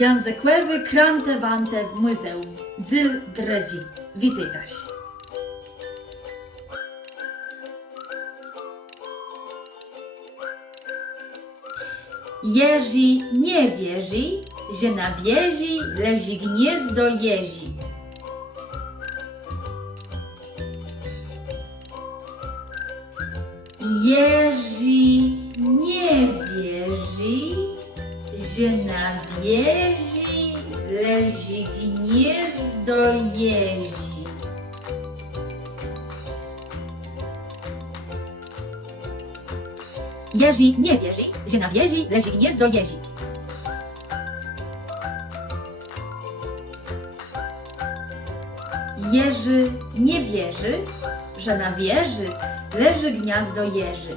Jan Zekłewy krante wante w muzeum. Dzyl dredzi. Witaj, Taś. Jerzy nie wierzy, że na wieży leży gniezdo jezi. Jerzy nie wierzy, że na wieży leży gniezdo jezi. Jerzy nie wierzy, że na wieży leży gniezdo jezi. Jerzy nie wierzy, że na wieży leży gniazdo jeży.